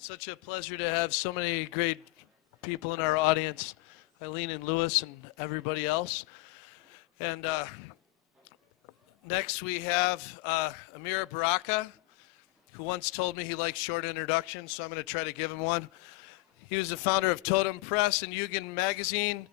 It's such a pleasure to have so many great people in our audience, Eileen and Lewis and everybody else. And next we have Amiri Baraka, who once told me he likes short introductions, so I'm going to try to give him one. He was the founder of Totem Press and Yugen Magazine,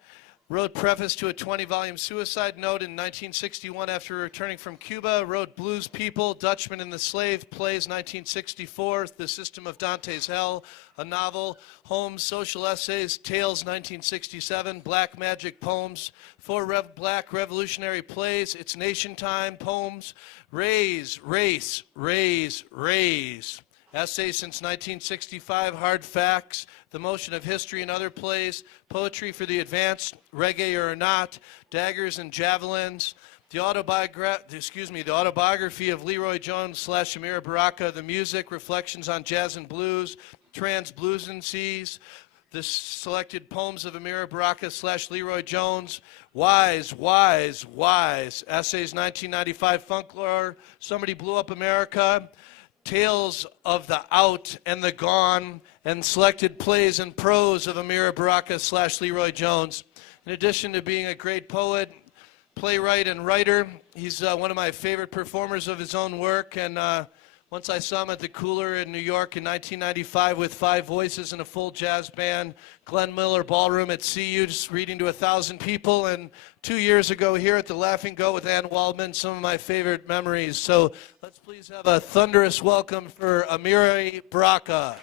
wrote preface to a 20-volume suicide note in 1961 after returning from Cuba, wrote Blues People, Dutchman and the Slave, plays 1964, The System of Dante's Hell, a novel, Holmes, Social Essays, Tales 1967, Black Magic Poems, four Black Revolutionary Plays, It's Nation Time, Poems, Raise, Race, Raise, Raise. Essays since 1965, Hard Facts, The Motion of History and Other Plays, Poetry for the Advanced, Reggae or Not, Daggers and Javelins, the autobiography of Leroy Jones / Amiri Baraka, The Music, Reflections on Jazz and Blues, Trans Blues and Seas, the selected poems of Amiri Baraka / Leroy Jones, Wise, Wise, Wise, Essays 1995, Folklore, Somebody Blew Up America, Tales of the Out and the Gone, and selected plays and prose of Amiri Baraka / Leroy Jones. In addition to being a great poet, playwright, and writer, he's one of my favorite performers of his own work. And once I saw him at the Cooler in New York in 1995 with 5 voices and a full jazz band, Glenn Miller Ballroom at CU, just reading to 1,000 people. And 2 years ago here at the Laughing Goat with Waldman, some of my favorite memories. So let's please have a thunderous welcome for Amiri Baraka.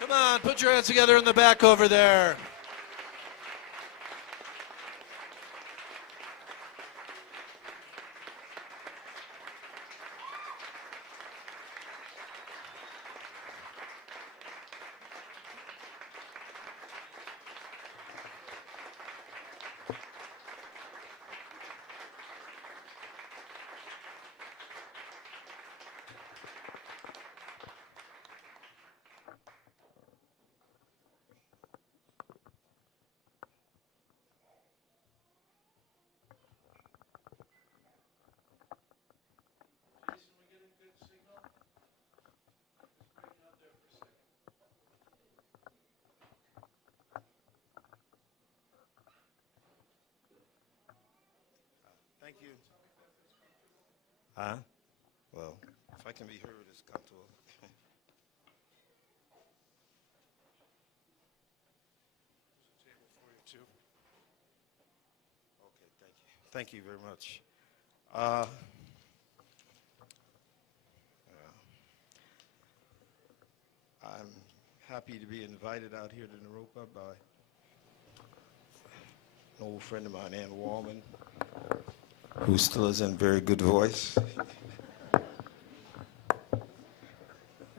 Come on, put your hands together in the back over there. Thank you. Huh? Well, if I can be heard, it's comfortable. Okay, thank you. Thank you very much. I'm happy to be invited out here to Naropa by an old friend of mine, Waldman, who still is in very good voice.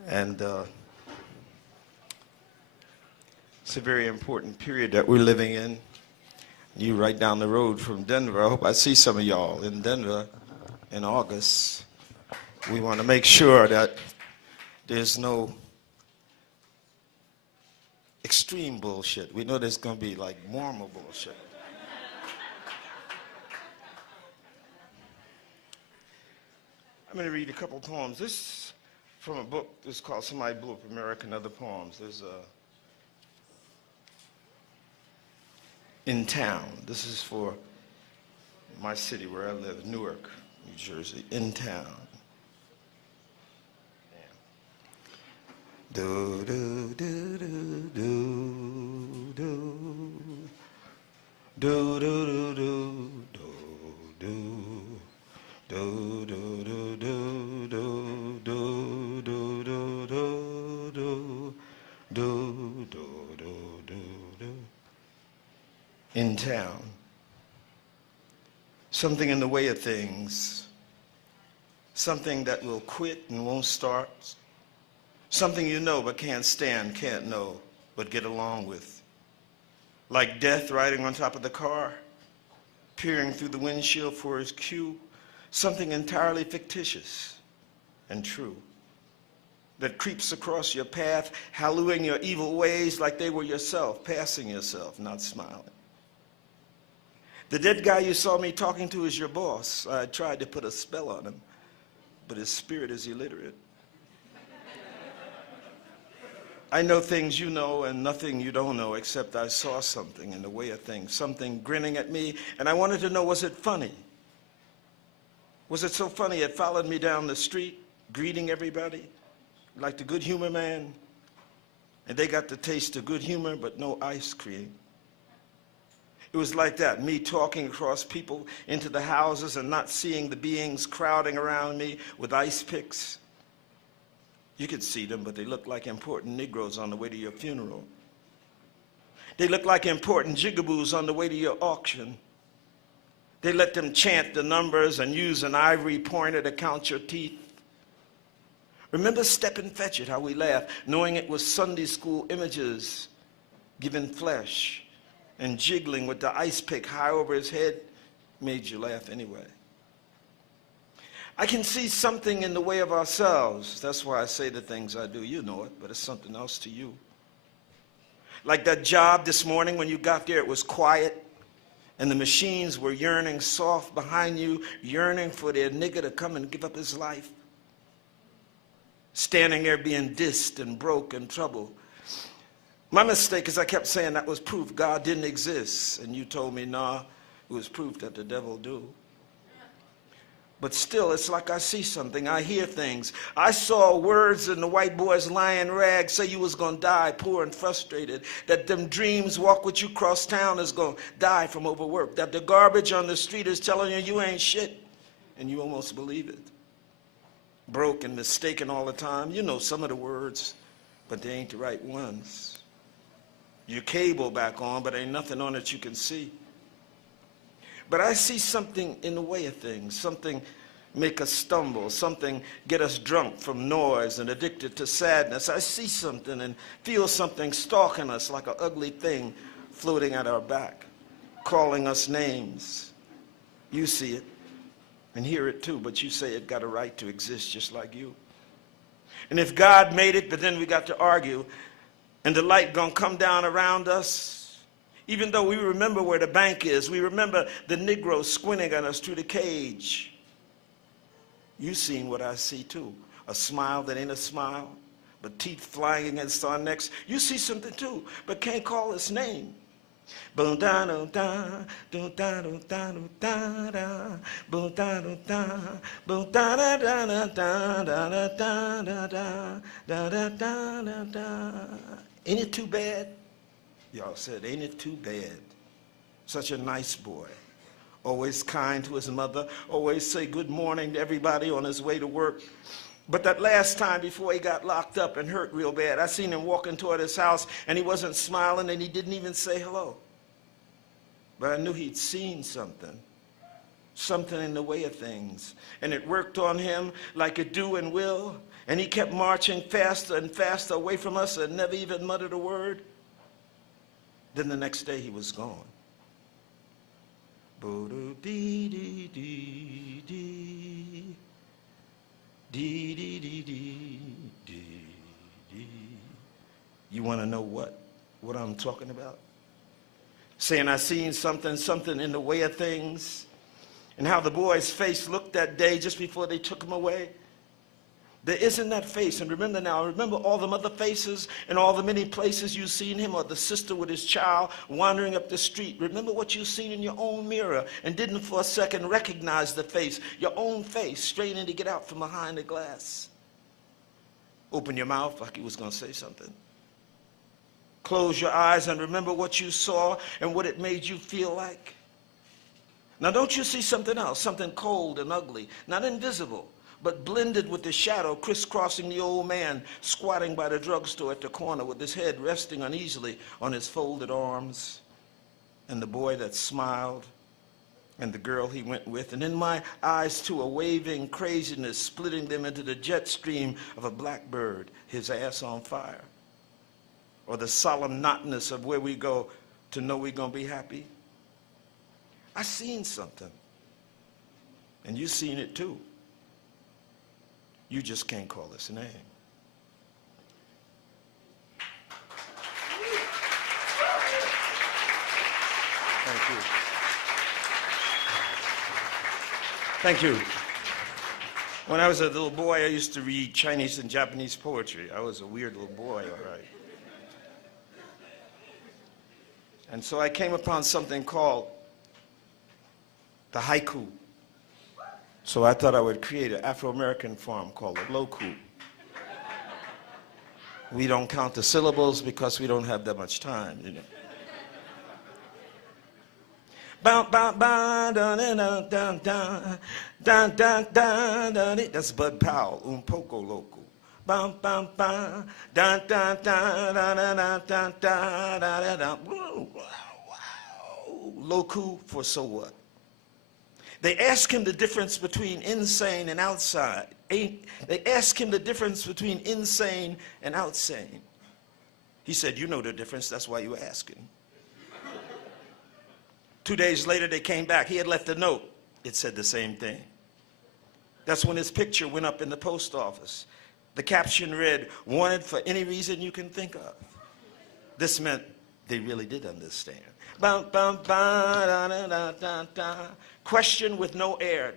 And it's a very important period that we're living in. You right down the road from Denver. I hope I see some of y'all in Denver in August. We want to make sure that there's no extreme bullshit. We know there's going to be like normal bullshit. I'm going to read a couple poems. This is from a book that's called Somebody Blew Up America and Other Poems. There's In Town. This is for my city where I live, Newark, New Jersey. In Town. Yeah. Do do do do do do do do do do do. Do do do do do do do do do do do do. In town. Something in the way of things. Something that will quit and won't start. Something you know but can't stand, can't know, but get along with. Like death riding on top of the car, peering through the windshield for his cue. Something entirely fictitious and true that creeps across your path, hallowing your evil ways like they were yourself, passing yourself, not smiling. The dead guy you saw me talking to is your boss. I tried to put a spell on him, but his spirit is illiterate. I know things you know and nothing you don't know, except I saw something in the way of things, something grinning at me, and I wanted to know, was it funny? Was it so funny it followed me down the street, greeting everybody, like the good humor man? And they got the taste of good humor, but no ice cream. It was like that, me talking across people into the houses and not seeing the beings crowding around me with ice picks. You could see them, but they looked like important Negroes on the way to your funeral. They looked like important jigaboos on the way to your auction. They let them chant the numbers and use an ivory pointer to count your teeth. Remember Step and Fetch It, how we laughed, knowing it was Sunday school images given flesh, and jiggling with the ice pick high over his head made you laugh anyway. I can see something in the way of ourselves. That's why I say the things I do. You know it, but it's something else to you. Like that job this morning when you got there, it was quiet, and the machines were yearning soft behind you, yearning for their nigger to come and give up his life. Standing there being dissed and broke and troubled. My mistake is I kept saying that was proof God didn't exist, and you told me, nah, it was proof that the devil do. But still, it's like I see something, I hear things. I saw words in the white boy's lion rag say you was gonna die poor and frustrated, that them dreams walk with you cross town is gonna die from overwork, that the garbage on the street is telling you you ain't shit, and you almost believe it. Broke and mistaken all the time. You know some of the words, but they ain't the right ones. Your cable back on, but ain't nothing on it you can see. But I see something in the way of things, something make us stumble, something get us drunk from noise and addicted to sadness. I see something and feel something stalking us like an ugly thing floating at our back, calling us names. You see it and hear it too, but you say it got a right to exist just like you. And if God made it, but then we got to argue, and the light gonna come down around us, even though we remember where the bank is, we remember the Negro squinting at us through the cage. You seen what I see too, a smile that ain't a smile, but teeth flying against our necks. You see something too, but can't call its name. Boom da da da, boom da da da da da, boom da da da, boom da da da da da da da da da da da da da. Ain't it too bad? Y'all said, ain't it too bad? Such a nice boy. Always kind to his mother, always say good morning to everybody on his way to work. But that last time before he got locked up and hurt real bad, I seen him walking toward his house and he wasn't smiling and he didn't even say hello. But I knew he'd seen something in the way of things. And it worked on him like it do and will. And he kept marching faster and faster away from us and never even muttered a word. Then the next day he was gone. You want to know what I'm talking about? Saying I seen something in the way of things, and how the boy's face looked that day just before they took him away. There isn't that face, and remember now, remember all the other faces and all the many places you've seen him, or the sister with his child wandering up the street. Remember what you've seen in your own mirror and didn't for a second recognize the face, your own face, straining to get out from behind the glass. Open your mouth like he was going to say something. Close your eyes and remember what you saw and what it made you feel like. Now don't you see something else, something cold and ugly, not invisible, but blended with the shadow crisscrossing the old man squatting by the drugstore at the corner with his head resting uneasily on his folded arms, and the boy that smiled, and the girl he went with, and in my eyes too a waving craziness splitting them into the jet stream of a blackbird, his ass on fire, or the solemn notness of where we go to know we're going to be happy. I seen something, and you seen it too. You just can't call its name. Thank you. Thank you. When I was a little boy, I used to read Chinese and Japanese poetry. I was a weird little boy, all right. And so I came upon something called the haiku. So I thought I would create an Afro-American form called a loku. We don't count the syllables because we don't have that much time, you know. That's Bud Powell, un poco loco. Loku for so what? They ask him the difference between insane and outside. They ask him the difference between insane and outsane. He said, you know the difference, that's why you asking. 2 days later, they came back. He had left a note. It said the same thing. That's when his picture went up in the post office. The caption read, wanted for any reason you can think of. This meant they really did understand. Question with no air.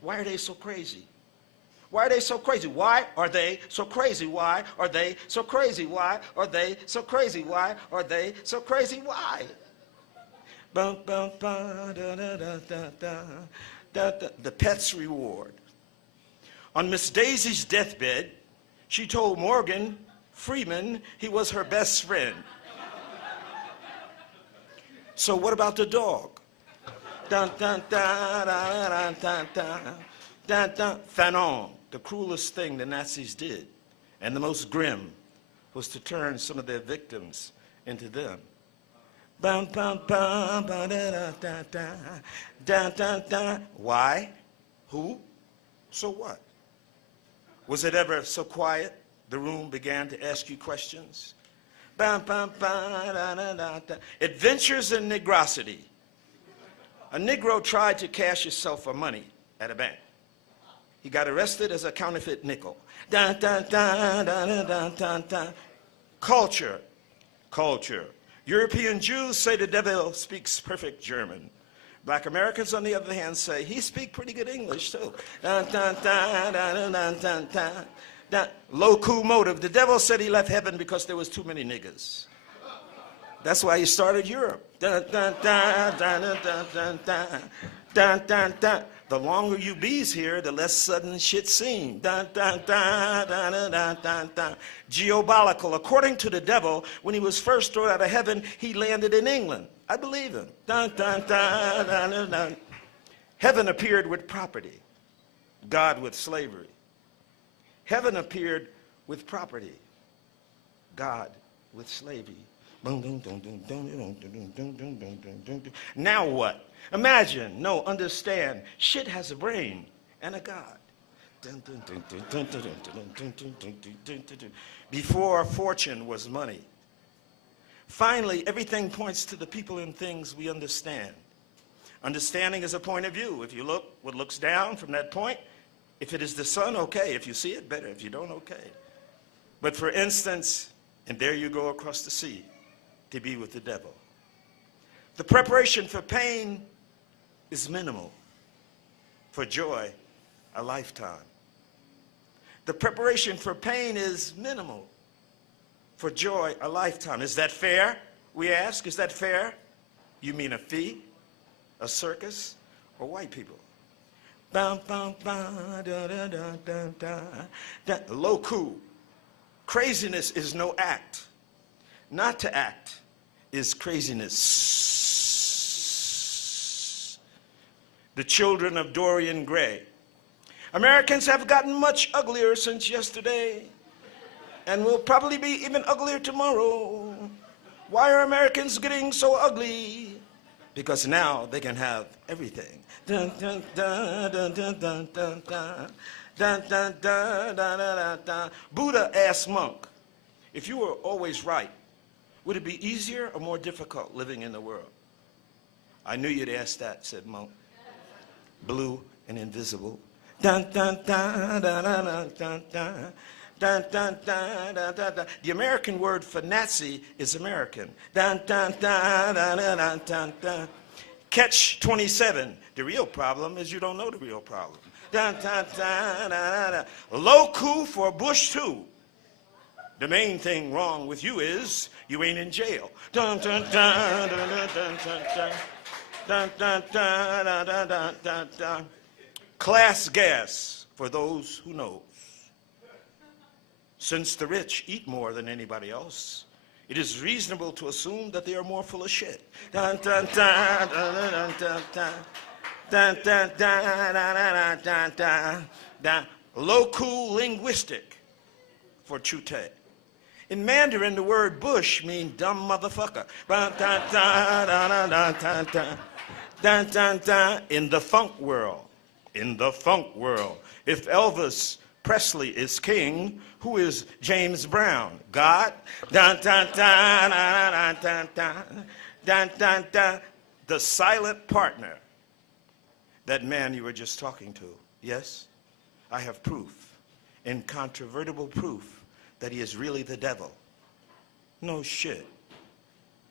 Why are they so crazy? Why are they so crazy? Why are they so crazy? Why are they so crazy? Why are they so crazy? Why are they so crazy? Why? The pet's reward. On Miss Daisy's deathbed, she told Morgan Freeman he was her best friend. So what about the dog? Fanon, the cruelest thing the Nazis did, and the most grim, was to turn some of their victims into them. Why? Who? So what? Was it ever so quiet the room began to ask you questions? Adventures in Negrosity. A Negro tried to cash himself for money at a bank. He got arrested as a counterfeit nickel. Culture. Culture. European Jews say the devil speaks perfect German. Black Americans, on the other hand, say he speaks pretty good English, too. Locomotive. The devil said he left heaven because there was too many niggas. That's why he started Europe. The longer you be's here, the less sudden shit seen. Geobolical. According to the devil, when he was first thrown out of heaven, he landed in England. I believe him. Heaven appeared with property. God with slavery. Heaven appeared with property. God with slavery. Now what? Imagine, no, understand, shit has a brain and a God. Before fortune was money. Finally, everything points to the people and things we understand. Understanding is a point of view. If you look what looks down from that point, if it is the sun, okay. If you see it, better. If you don't, okay. But for instance, and there you go across the sea to be with the devil. The preparation for pain is minimal. For joy, a lifetime. The preparation for pain is minimal. For joy, a lifetime. Is that fair? We ask, is that fair? You mean a fee, a circus, or white people? Loku. Craziness is no act. Not to act is craziness. The children of Dorian Gray. Americans have gotten much uglier since yesterday and will probably be even uglier tomorrow. Why are Americans getting so ugly? Because now they can have everything. Buddha asked monk, if you were always right, would it be easier or more difficult living in the world? I knew you'd ask that, said monk. Blue and invisible. The American word for Nazi is American. Catch 27. The real problem is you don't know the real problem. Dun, dun, dun, dun, dun, dun. Low-coup for Bush 2. The main thing wrong with you is you ain't in jail. Dun, dun, dun, dun, dun, dun, dun, dun, dun, dun, dun, dun, dun, dun, dun. Class gas for those who know. Since the rich eat more than anybody else, it is reasonable to assume that they are more full of shit. Dun, dun, dun, dun, dun, dun, dun. Dun, dun, dun, dun, dun, dun, dun, dun. Low-coup linguistic for Chute. In Mandarin, the word bush means dumb motherfucker. Dun, dun, dun, dun, dun, dun, dun. Dun, dun, dun. In the funk world, if Elvis Presley is king, who is James Brown? God? Dun, dun, dun, dun, dun, dun, dun, dun, dun. The silent partner. That man you were just talking to. Yes? I have proof, incontrovertible proof, that he is really the devil. No shit.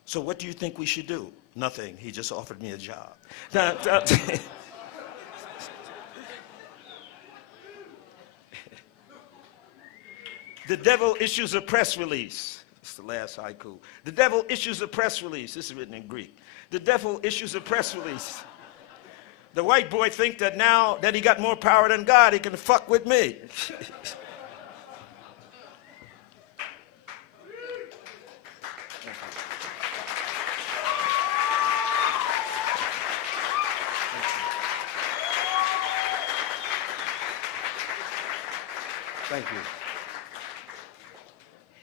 So what do you think we should do? Nothing. He just offered me a job. The devil issues a press release. It's the last haiku. The devil issues a press release. This is written in Greek. The devil issues a press release. The white boy thinks that now that he got more power than God, he can fuck with me. Thank you.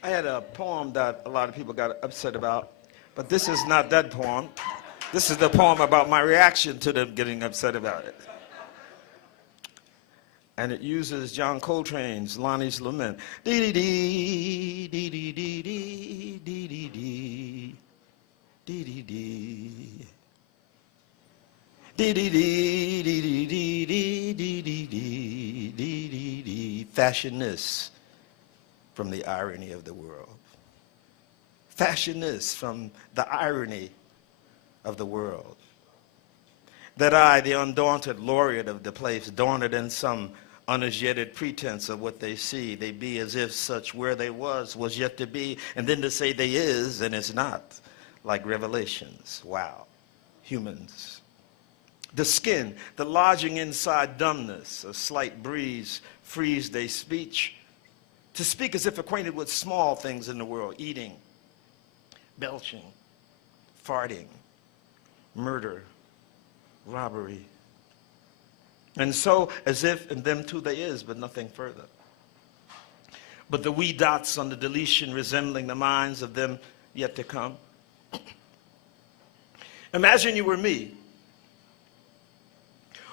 I had a poem that a lot of people got upset about, but this is not that poem. This is the poem about my reaction to them getting upset about it. And it uses John Coltrane's Lonnie's Lament. Dee-dee-dee, dee-dee-dee, dee-dee-dee, dee-dee-dee. Dee-dee-dee, dee-dee-dee, dee-dee-dee, dee-dee-dee. Fashionists from the irony of the world. Fashionists from the irony of the world. That I, the undaunted laureate of the place, daunted in some unassured pretense of what they see, they be as if such where they was yet to be, and then to say they is and is not, like Revelations. Wow. Humans. The skin, the lodging inside dumbness, a slight breeze frees their speech, to speak as if acquainted with small things in the world, eating, belching, farting, murder, robbery. And so, as if in them too they is, but nothing further. But the wee dots on the deletion resembling the minds of them yet to come. Imagine you were me.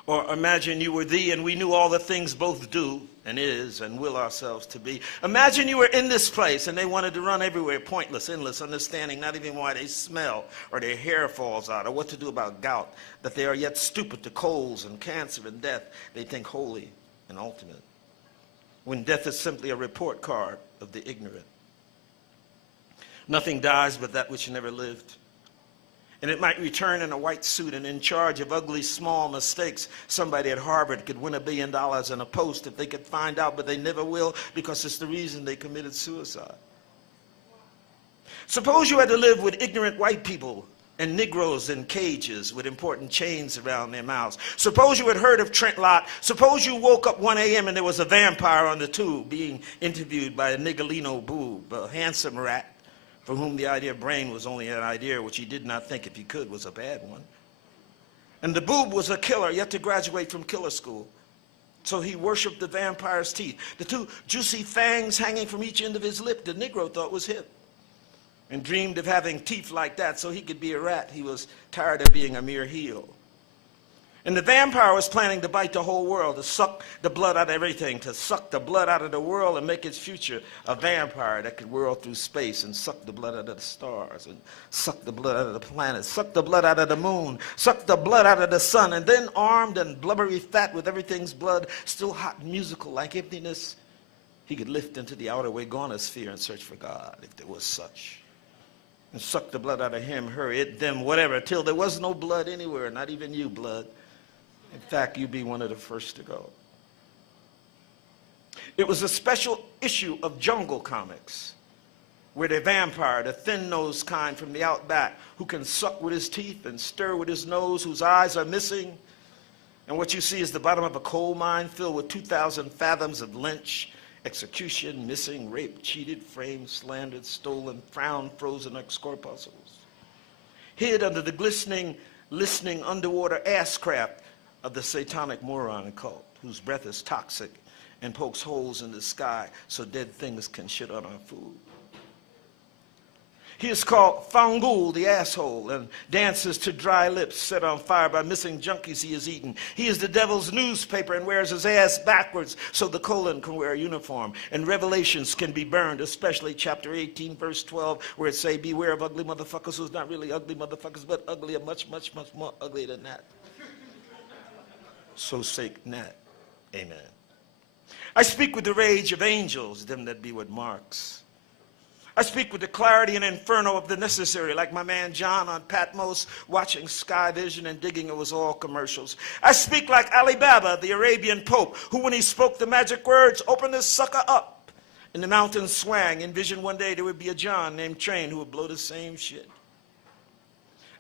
Or imagine you were thee and we knew all the things both do and is and will ourselves to be. Imagine you were in this place and they wanted to run everywhere, pointless, endless, understanding not even why they smell or their hair falls out or what to do about gout, that they are yet stupid to colds and cancer and death. They think holy and ultimate, when death is simply a report card of the ignorant. Nothing dies but that which never lived. And it might return in a white suit and in charge of ugly small mistakes. Somebody at Harvard could win $1 billion in a post if they could find out, but they never will because it's the reason they committed suicide. Suppose you had to live with ignorant white people and Negroes in cages with important chains around their mouths. Suppose you had heard of Trent Lott. Suppose you woke up 1 a.m. and there was a vampire on the tube being interviewed by a Niggalino boob, a handsome rat, for whom the idea of brain was only an idea which he did not think, if he could, was a bad one. And the boob was a killer, yet to graduate from killer school. So he worshipped the vampire's teeth. The two juicy fangs hanging from each end of his lip, the Negro thought was hip. And dreamed of having teeth like that so he could be a rat. He was tired of being a mere heel. And the vampire was planning to bite the whole world, to suck the blood out of everything, to suck the blood out of the world and make its future a vampire that could whirl through space and suck the blood out of the stars and suck the blood out of the planets, suck the blood out of the moon, suck the blood out of the sun, and then armed and blubbery fat with everything's blood, still hot and musical like emptiness, he could lift into the outer wagonosphere and search for God if there was such. and suck the blood out of him, her, it, them, whatever, till there was no blood anywhere, not even you, blood. In fact, you'd be one of the first to go. It was a special issue of Jungle Comics, where the vampire, the thin-nosed kind from the outback, who can suck with his teeth and stir with his nose, whose eyes are missing, and what you see is the bottom of a coal mine filled with 2,000 fathoms of lynch, execution, missing, raped, cheated, framed, slandered, stolen, frowned, frozen like corpuscles, hid under the glistening, listening underwater asscraft of the satanic moron cult, whose breath is toxic and pokes holes in the sky so dead things can shit on our food. He is called Fangul, the asshole, and dances to dry lips set on fire by missing junkies he has eaten. He is the devil's newspaper and wears his ass backwards so the colon can wear a uniform. And revelations can be burned, especially chapter 18, verse 12, where it say, beware of ugly motherfuckers who's not really ugly motherfuckers, but uglier, much, much, much more ugly than that. So sake not. Amen. I speak with the rage of angels, them that be with marks. I speak with the clarity and inferno of the necessary, like my man John on Patmos, watching Sky Vision and digging it was all commercials. I speak like Alibaba, the Arabian Pope, who when he spoke the magic words, opened this sucker up, and the mountains swang. Envisioned one day there would be a John named Train who would blow the same shit.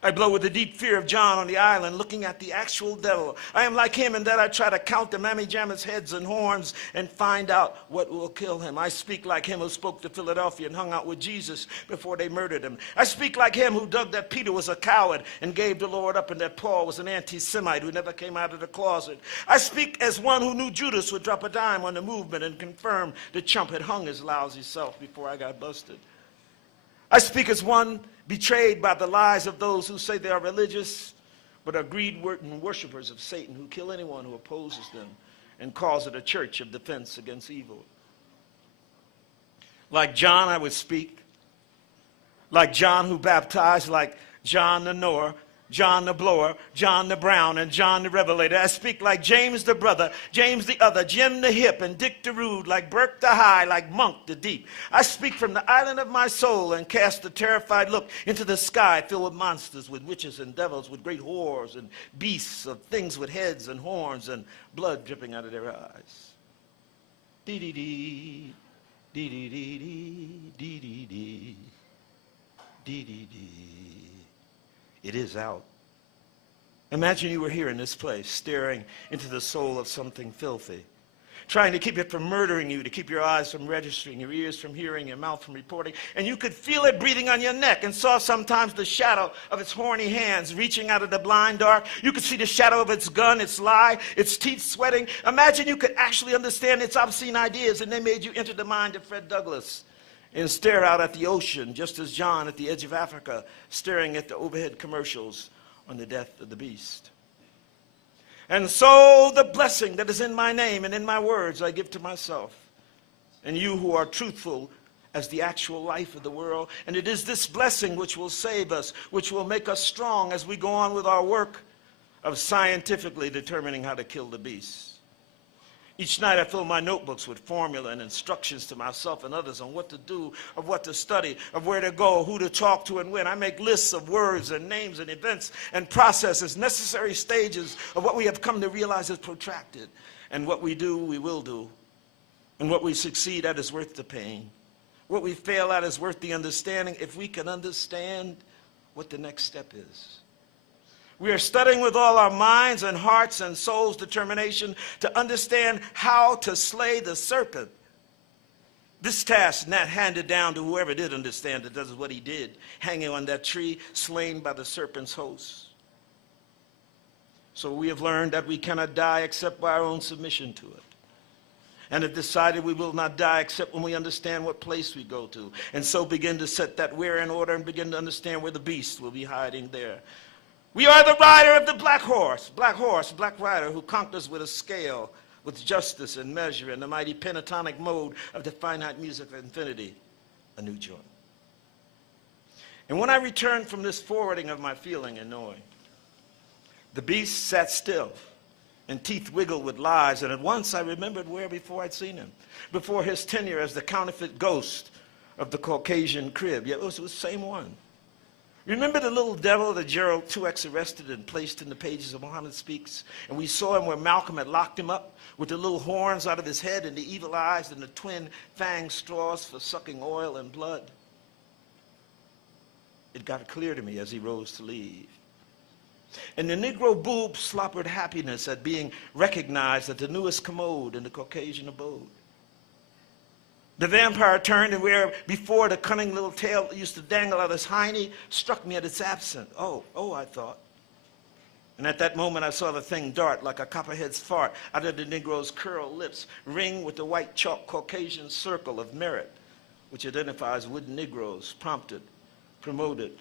I blow with the deep fear of John on the island, looking at the actual devil. I am like him in that I try to count the mammy jammers' heads and horns and find out what will kill him. I speak like him who spoke to Philadelphia and hung out with Jesus before they murdered him. I speak like him who dug that Peter was a coward and gave the Lord up and that Paul was an anti-Semite who never came out of the closet. I speak as one who knew Judas would drop a dime on the movement and confirm the chump had hung his lousy self before I got busted. I speak as one betrayed by the lies of those who say they are religious, but are greed-working worshipers of Satan who kill anyone who opposes them and calls it a church of defense against evil. Like John, I would speak. Like John who baptized, like John the Knower, John the Blower, John the Brown, and John the Revelator. I speak like James the brother, James the other, Jim the hip, and Dick the rude, like Burke the high, like Monk the deep. I speak from the island of my soul and cast a terrified look into the sky filled with monsters, with witches and devils, with great whores and beasts of things with heads and horns and blood dripping out of their eyes. Dee-dee-dee, dee-dee-dee-dee, dee-dee-dee, dee-dee-dee. It is out. Imagine you were here in this place, staring into the soul of something filthy, trying to keep it from murdering you, to keep your eyes from registering, your ears from hearing, your mouth from reporting, and you could feel it breathing on your neck and saw sometimes the shadow of its horny hands reaching out of the blind dark. You could see the shadow of its gun, its lie, its teeth sweating. Imagine you could actually understand its obscene ideas, and they made you enter the mind of Fred Douglass and stare out at the ocean, just as John at the edge of Africa, staring at the overhead commercials on the death of the beast. And so the blessing that is in my name and in my words I give to myself, and you who are truthful as the actual life of the world. And it is this blessing which will save us, which will make us strong as we go on with our work of scientifically determining how to kill the beast. Each night I fill my notebooks with formula and instructions to myself and others on what to do, of what to study, of where to go, who to talk to and when. I make lists of words and names and events and processes, necessary stages of what we have come to realize is protracted. And what we do, we will do. And what we succeed at is worth the pain. What we fail at is worth the understanding if we can understand what the next step is. We are studying with all our minds and hearts and souls determination to understand how to slay the serpent. This task not handed down to whoever did understand it. This is what he did, hanging on that tree, slain by the serpent's host. So we have learned that we cannot die except by our own submission to it. And have decided we will not die except when we understand what place we go to. And so begin to set that where in order and begin to understand where the beast will be hiding there. We are the rider of the black horse, black rider who conquers with a scale, with justice and measure, and the mighty pentatonic mode of the finite music of infinity, a new joint. And when I returned from this forwarding of my feeling and knowing, the beast sat still, and teeth wiggled with lies, and at once I remembered where before I'd seen him, before his tenure as the counterfeit ghost of the Caucasian crib. Yet it was the same one. Remember the little devil that Gerald 2X arrested and placed in the pages of Muhammad Speaks? And we saw him where Malcolm had locked him up with the little horns out of his head and the evil eyes and the twin fang straws for sucking oil and blood. It got clear to me as he rose to leave. And the Negro boob slobbered happiness at being recognized at the newest commode in the Caucasian abode. The vampire turned, and where before the cunning little tail used to dangle out his hiney struck me at its absence. Oh, I thought. And at that moment I saw the thing dart like a copperhead's fart out of the Negro's curled lips, ring with the white chalk Caucasian circle of merit, which identifies wooden Negroes, promoted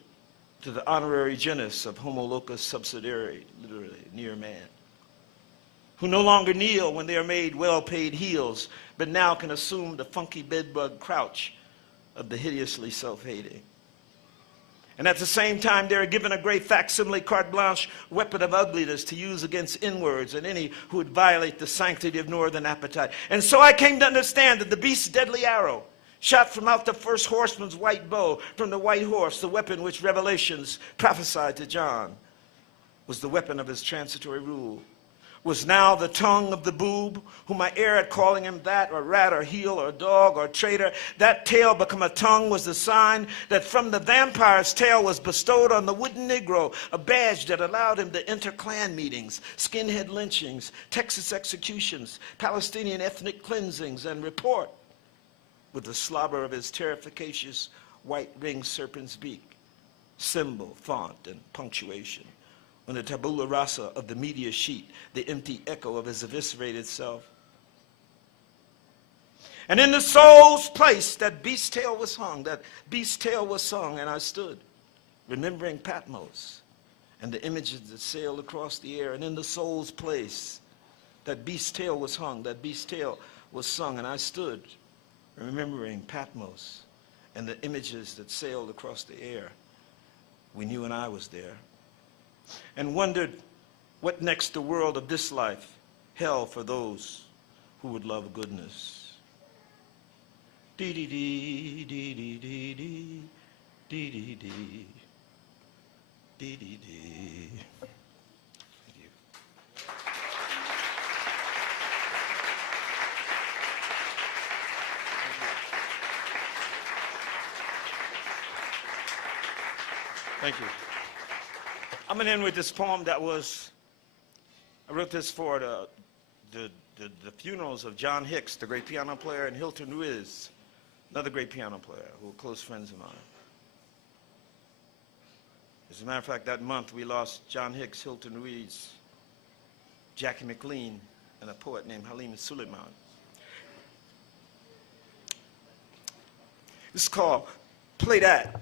to the honorary genus of Homo locus subsidiary, literally, near man, who no longer kneel when they are made well-paid heels, but now can assume the funky bedbug crouch of the hideously self-hating. And at the same time, they are given a great facsimile carte blanche weapon of ugliness to use against inwards and any who would violate the sanctity of northern appetite. And so I came to understand that the beast's deadly arrow, shot from out the first horseman's white bow, from the white horse, the weapon which Revelations prophesied to John, was the weapon of his transitory rule, was now the tongue of the boob, whom I err at calling him that, or rat, or heel, or dog, or traitor. That tail become a tongue was the sign that from the vampire's tail was bestowed on the wooden Negro, a badge that allowed him to enter Klan meetings, skinhead lynchings, Texas executions, Palestinian ethnic cleansings, and report with the slobber of his terrificacious white-ringed serpent's beak, symbol, font, and punctuation, on the tabula rasa of the media sheet, the empty echo of his eviscerated self. And in the soul's place, that beast's tail was hung, that beast's tail was sung, and I stood, remembering Patmos and the images that sailed across the air. And in the soul's place, that beast's tail was hung, that beast's tail was sung, and I stood, remembering Patmos and the images that sailed across the air. We knew and I was there, and wondered what next the world of this life held for those who would love goodness. Dee dee dee dee dee dee dee dee dee dee dee dee dee. Thank you. Thank you. I'm going to end with this poem that was, I wrote this for the funerals of John Hicks, the great piano player, and Hilton Ruiz, another great piano player, who were close friends of mine. As a matter of fact, that month we lost John Hicks, Hilton Ruiz, Jackie McLean, and a poet named Halim Suleiman. This is called Play That.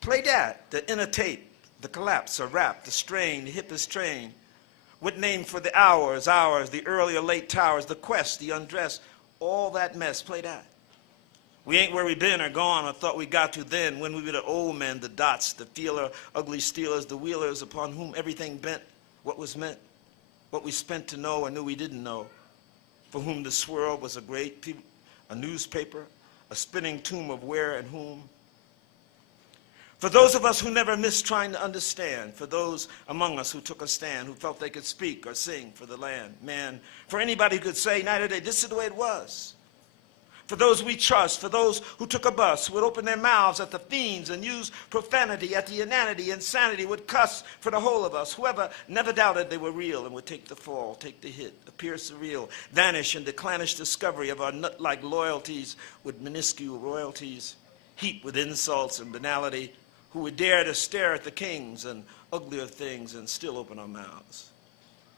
Play that, the inner tape, the collapse, or rap, the strain, the hippest train. What name for the hours, the early or late towers, the quest, the undress, all that mess, play that. We ain't where we been or gone or thought we got to then, when we were the old men, the dots, the feeler, ugly stealers, the wheelers upon whom everything bent, what was meant, what we spent to know or knew we didn't know, for whom the swirl was a newspaper, a spinning tomb of where and whom. For those of us who never missed trying to understand, for those among us who took a stand, who felt they could speak or sing for the land, man, for anybody who could say night or day, this is the way it was. For those we trust, for those who took a bus, who would open their mouths at the fiends and use profanity, at the inanity, insanity, would cuss for the whole of us. Whoever never doubted they were real and would take the fall, take the hit, appear surreal, vanish in the clannish discovery of our nut-like loyalties with minuscule royalties, heaped with insults and banality, who would dare to stare at the kings and uglier things and still open our mouths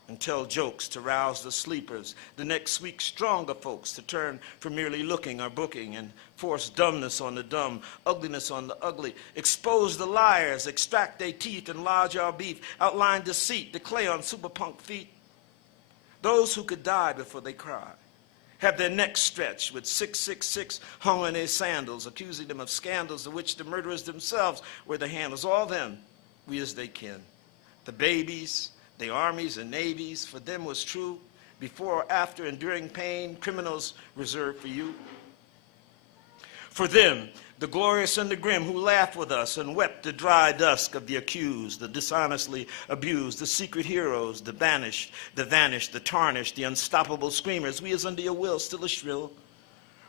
and tell jokes to rouse the sleepers, the next week stronger folks to turn from merely looking or booking and force dumbness on the dumb, ugliness on the ugly, expose the liars, extract their teeth and lodge our beef, outline deceit, the clay on super punk feet. Those who could die before they cry, have their necks stretched with 666 hung on their sandals, accusing them of scandals of which the murderers themselves were the handlers. All them, we as they kin. The babies, the armies and navies, for them was true, before or after enduring pain, criminals reserved for you. For them, the glorious and the grim, who laughed with us and wept the dry dusk of the accused, the dishonestly abused, the secret heroes, the banished, the vanished, the tarnished, the unstoppable screamers, we as under your will still a shrill.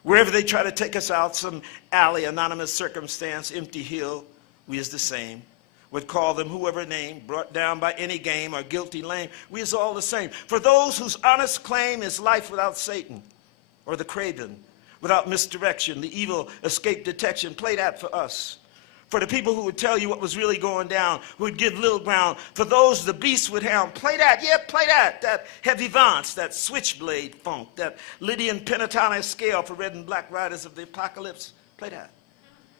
Wherever they try to take us out, some alley, anonymous circumstance, empty hill, we as the same. Would call them whoever named, brought down by any game or guilty lame, we is all the same. For those whose honest claim is life without Satan or the craven, without misdirection, the evil escape detection, play that for us. For the people who would tell you what was really going down, who would give little ground, for those the beast would hound, play that, yeah, play that heavy vance, that switchblade funk, that Lydian pentatonic scale for red and black riders of the apocalypse, play that.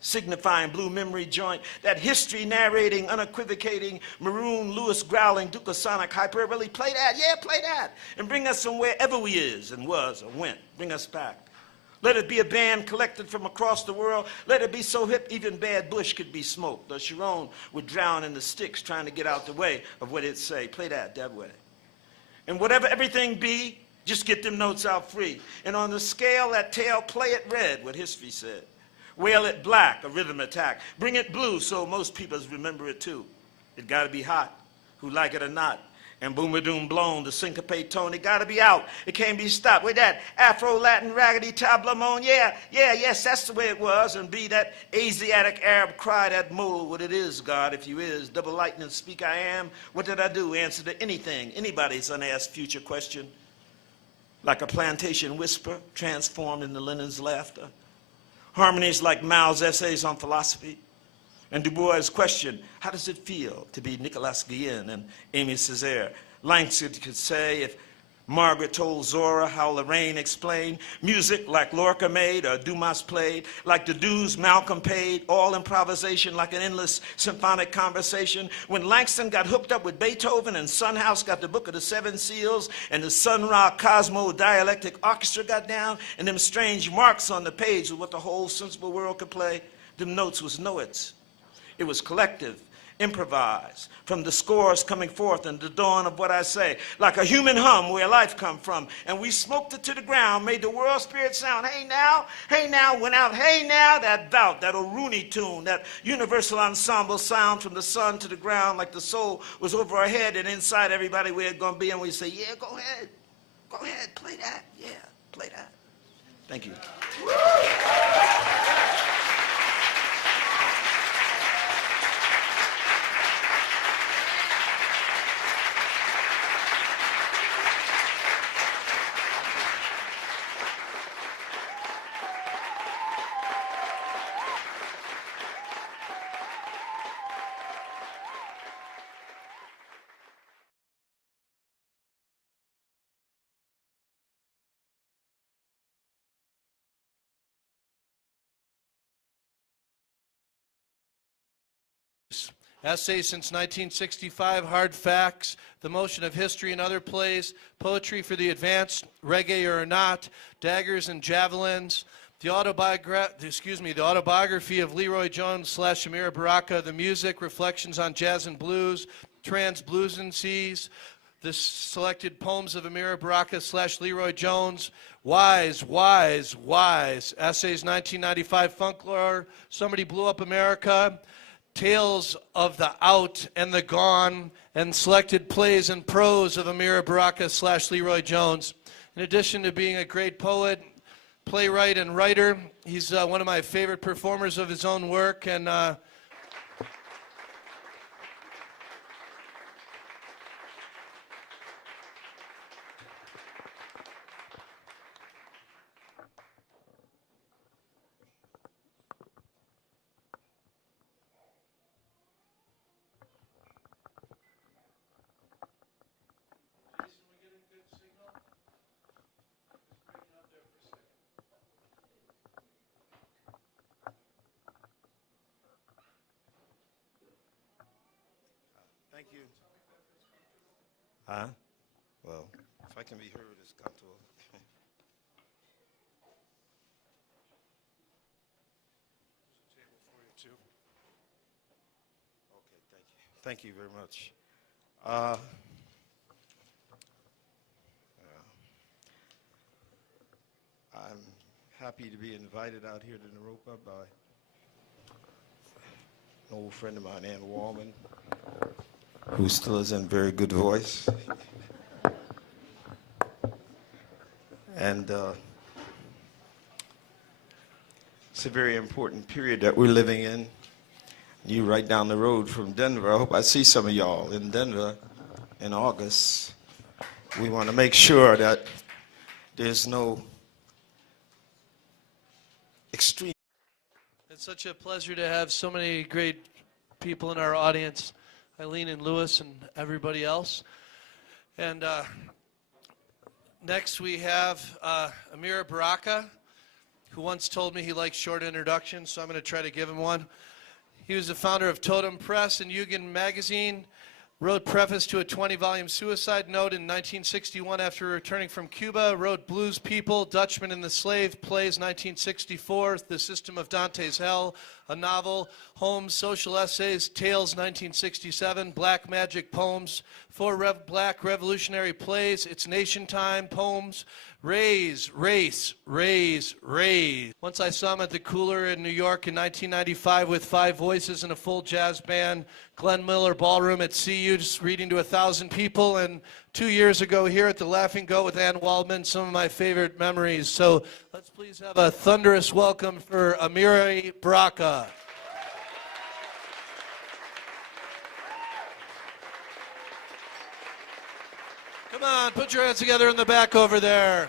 Signifying blue memory joint, that history narrating, unequivocating, maroon Lewis growling, Ducasonic hyperbole, play that, yeah, play that, and bring us from wherever we is and was or went, bring us back. Let it be a band collected from across the world. Let it be so hip even Bad Bush could be smoked. The Sharon would drown in the sticks trying to get out the way of what it'd say. Play that way. And whatever everything be, just get them notes out free. And on the scale, that tail, play it red, what history said. Wail it black, a rhythm attack. Bring it blue so most people remember it too. It gotta be hot, who like it or not. And boom-a-doom blown, the syncopate tone, it gotta be out. It can't be stopped. With that Afro-Latin raggedy tablamone, yes, that's the way it was. And be that Asiatic Arab cry, that mole, what it is, God, if you is. Double lightning, speak I am. What did I do? Answer to anything, anybody's unasked future question. Like a plantation whisper, transformed into Lenin's laughter. Harmonies like Mao's essays on philosophy. And Du Bois' question, how does it feel to be Nicolas Guillen and Aimé Césaire? Langston could say, if Margaret told Zora how Lorraine explained, music like Lorca made or Dumas played, like the dues Malcolm paid, all improvisation like an endless symphonic conversation. When Langston got hooked up with Beethoven and Son House got the Book of the Seven Seals and the Sun Ra Cosmo Dialectic Orchestra got down and them strange marks on the page was what the whole sensible world could play, them notes was know-its. It was collective, improvised, from the scores coming forth and the dawn of what I say, like a human hum where life come from. And we smoked it to the ground, made the world spirit sound. Hey now, went out, hey now, that bout, that O'Rooney tune, that universal ensemble sound from the sun to the ground, like the soul was over our head and inside everybody where it's gonna be. And we say, yeah, go ahead, play that, yeah, play that. Thank you. Essays since 1965, Hard Facts, The Motion of History and Other Plays, Poetry for the Advanced, Reggae or Not, Daggers and Javelins, the autobiography of Leroy Jones / Amiri Baraka, The Music, Reflections on Jazz and Blues, Trans Blues and Seas, the selected poems of Amiri Baraka / Leroy Jones, Wise, Essays 1995, Funklore, Somebody Blew Up America, Tales of the Out and the Gone, and selected plays and prose of Amiri Baraka / Leroy Jones. In addition to being a great poet, playwright, and writer, he's one of my favorite performers of his own work, and Thank you. Huh? Well, if I can be heard, it's got to. Okay, thank you. Thank you very much. I'm happy to be invited out here to Naropa by an old friend of mine, Waldman, who still has a very good voice. And it's a very important period that we're living in. You right down the road from Denver. I hope I see some of y'all in Denver in August. We want to make sure that there's no extreme. It's such a pleasure to have so many great people in our audience, Eileen and Lewis and everybody else. And next we have Amiri Baraka, who once told me he likes short introductions, so I'm going to try to give him one. He was the founder of Totem Press and Yugen Magazine, wrote preface to a 20-volume suicide note in 1961 after returning from Cuba, wrote Blues People, Dutchman and the Slave, plays 1964, The System of Dante's Hell, a novel, Holmes, Social Essays, Tales 1967, Black Magic Poems, 4 Black Revolutionary Plays, It's Nation Time, Poems, Raise, Race, Raise, Raise. Once I saw him at the Cooler in New York in 1995 with 5 voices and a full jazz band, Glenn Miller Ballroom at CU, just reading to 1,000 people, and 2 years ago here at the Laughing Goat with Waldman, some of my favorite memories. So let's please have a thunderous welcome for Amiri Baraka. Come on, put your hands together in the back over there.